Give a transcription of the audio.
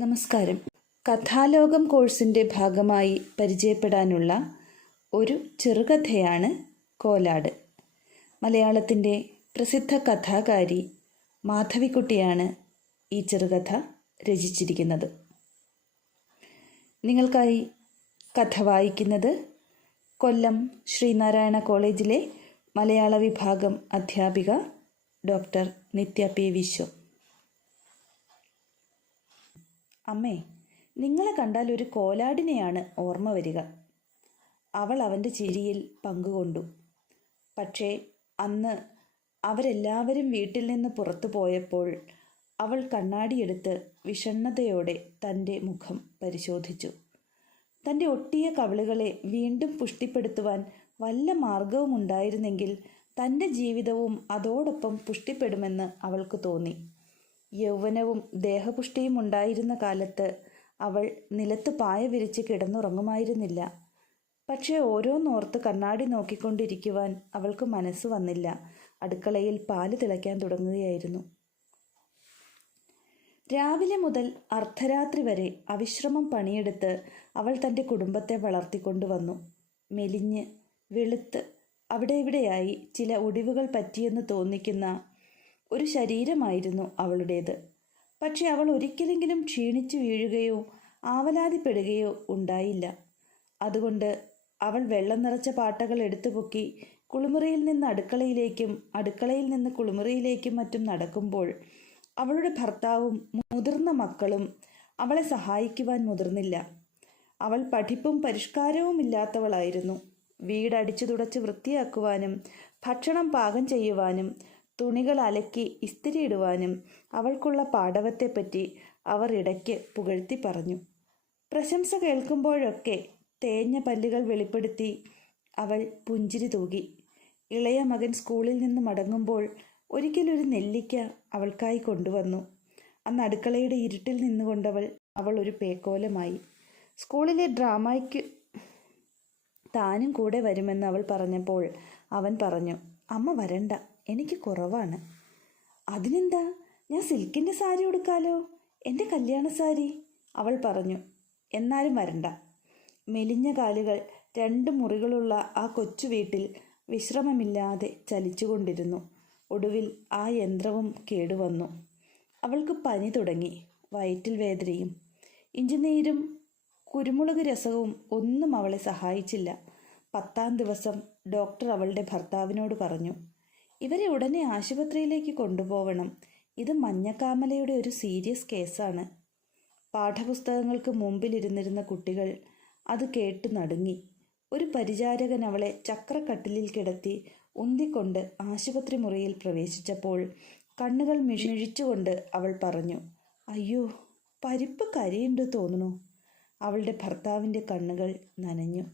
നമസ്കാരം. കഥാലോകം കോഴ്സിൻ്റെ ഭാഗമായി പരിചയപ്പെടാനുള്ള ഒരു ചെറുകഥയാണ് കോലാട്. മലയാളത്തിൻ്റെ പ്രസിദ്ധ കഥാകാരി മാധവിക്കുട്ടിയാണ് ഈ ചെറുകഥ രചിച്ചിരിക്കുന്നത്. നിങ്ങൾക്കായി കഥ വായിക്കുന്നത് കൊല്ലം ശ്രീനാരായണ കോളേജിലെ മലയാള വിഭാഗം അധ്യാപിക ഡോക്ടർ നിത്യ പി വിശ്വം. അമ്മേ, നിങ്ങളെ കണ്ടാൽ ഒരു കോലാടിനെയാണ് ഓർമ്മ വരിക. അവൾ അവൻ്റെ ചിരിയിൽ പങ്കുകൊണ്ടു. പക്ഷേ അന്ന് അവരെല്ലാവരും വീട്ടിൽ നിന്ന് പുറത്തു പോയപ്പോൾ അവൾ കണ്ണാടിയെടുത്ത് വിഷണ്ണതയോടെ തൻ്റെ മുഖം പരിശോധിച്ചു. തൻ്റെ ഒട്ടിയ കവിളുകളെ വീണ്ടും പുഷ്ടിപ്പെടുത്തുവാൻ വല്ല മാർഗവും ഉണ്ടായിരുന്നെങ്കിൽ തൻ്റെ ജീവിതവും അതോടൊപ്പം പുഷ്ടിപ്പെടുമെന്ന് അവൾക്ക് തോന്നി. യൗവനവും ദേഹപുഷ്ടിയും ഉണ്ടായിരുന്ന കാലത്ത് അവൾ നിലത്ത് പായ വിരിച്ച് കിടന്നുറങ്ങുമായിരുന്നില്ല. പക്ഷേ ഓരോന്നോർത്ത് കണ്ണാടി നോക്കിക്കൊണ്ടിരിക്കുവാൻ അവൾക്ക് മനസ്സ് വന്നില്ല. അടുക്കളയിൽ പാല് തിളയ്ക്കാൻ തുടങ്ങുകയായിരുന്നു. രാവിലെ മുതൽ അർദ്ധരാത്രി വരെ അവിശ്രമം പണിയെടുത്ത് അവൾ തൻ്റെ കുടുംബത്തെ വളർത്തിക്കൊണ്ടുവന്നു. മെലിഞ്ഞ് വെളുത്ത് അവിടെ ഇവിടെയായി ചില ഒടിവുകൾ പറ്റിയെന്ന് തോന്നിക്കുന്ന ഒരു ശരീരമായിരുന്നു അവളുടേത്. പക്ഷെ അവൾ ഒരിക്കലെങ്കിലും ക്ഷീണിച്ചു വീഴുകയോ ആവലാതിപ്പെടുകയോ ഉണ്ടായില്ല. അതുകൊണ്ട് അവൾ വെള്ളം നിറച്ച പാട്ടകൾ എടുത്തുപൊക്കി കുളിമുറിയിൽ നിന്ന് അടുക്കളയിലേക്കും അടുക്കളയിൽ നിന്ന് കുളിമുറിയിലേക്കും മറ്റും നടക്കുമ്പോൾ അവളുടെ ഭർത്താവും മുതിർന്ന മക്കളും അവളെ സഹായിക്കുവാൻ മുതിർന്നില്ല. അവൾ പഠിപ്പും പരിഷ്കാരവും ഇല്ലാത്തവളായിരുന്നു. വീടടിച്ചു തുടച്ച് വൃത്തിയാക്കുവാനും ഭക്ഷണം പാകം ചെയ്യുവാനും തുണികൾ അലക്കി ഇസ്തിരിയിടുവാനും അവൾക്കുള്ള പാടവത്തെപ്പറ്റി അവർ ഇടയ്ക്ക് പുകഴ്ത്തി പറഞ്ഞു. പ്രശംസ കേൾക്കുമ്പോഴൊക്കെ തേഞ്ഞ പല്ലുകൾ വെളിപ്പെടുത്തി അവൾ പുഞ്ചിരി തൂകി. ഇളയ മകൻ സ്കൂളിൽ നിന്ന് മടങ്ങുമ്പോൾ ഒരിക്കലൊരു നെല്ലിക്ക അവൾക്കായി കൊണ്ടുവന്നു. അന്ന് അടുക്കളയുടെ ഇരുട്ടിൽ നിന്നുകൊണ്ടവൾ ഒരു പേക്കോലമായി. സ്കൂളിലെ ഡ്രാമയ്ക്ക് താനും കൂടെ വരുമെന്ന് അവൾ പറഞ്ഞപ്പോൾ അവൻ പറഞ്ഞു, അമ്മ വരണ്ട, എനിക്ക് കുറവാണ്. അതിനെന്താ, ഞാൻ സിൽക്കിൻ്റെ സാരി ഉടുക്കാലോ, എൻ്റെ കല്യാണ സാരി, അവൾ പറഞ്ഞു. എന്നാലും വരണ്ട. മെലിഞ്ഞ കാലുകൾ 2 മുറികളുള്ള ആ കൊച്ചു വീട്ടിൽ വിശ്രമമില്ലാതെ ചലിച്ചുകൊണ്ടിരുന്നു. ഒടുവിൽ ആ യന്ത്രവും കേടുവന്നു. അവൾക്ക് പനി തുടങ്ങി. വയറ്റിൽ വേദനയും ഇഞ്ചിനീരും കുരുമുളക് രസവും ഒന്നും അവളെ സഹായിച്ചില്ല. 10ാം ദിവസം ഡോക്ടർ അവളുടെ ഭർത്താവിനോട് പറഞ്ഞു, ഇവരെ ഉടനെ ആശുപത്രിയിലേക്ക് കൊണ്ടുപോകണം. ഇത് മഞ്ഞക്കാമലയുടെ ഒരു സീരിയസ് കേസാണ്. പാഠപുസ്തകങ്ങൾക്ക് മുമ്പിലിരുന്നിരുന്ന കുട്ടികൾ അത് കേട്ട് നടുങ്ങി. ഒരു പരിചാരകൻ അവളെ ചക്രക്കട്ടിലിൽ കിടത്തി ഉന്തിക്കൊണ്ട് ആശുപത്രി മുറിയിൽ പ്രവേശിച്ചപ്പോൾ കണ്ണുകൾ മിഴിച്ചുകൊണ്ട് അവൾ പറഞ്ഞു, അയ്യോ, പരിപ്പ് കരിയുണ്ട് തോന്നുന്നു. അവളുടെ ഭർത്താവിൻ്റെ കണ്ണുകൾ നനഞ്ഞു.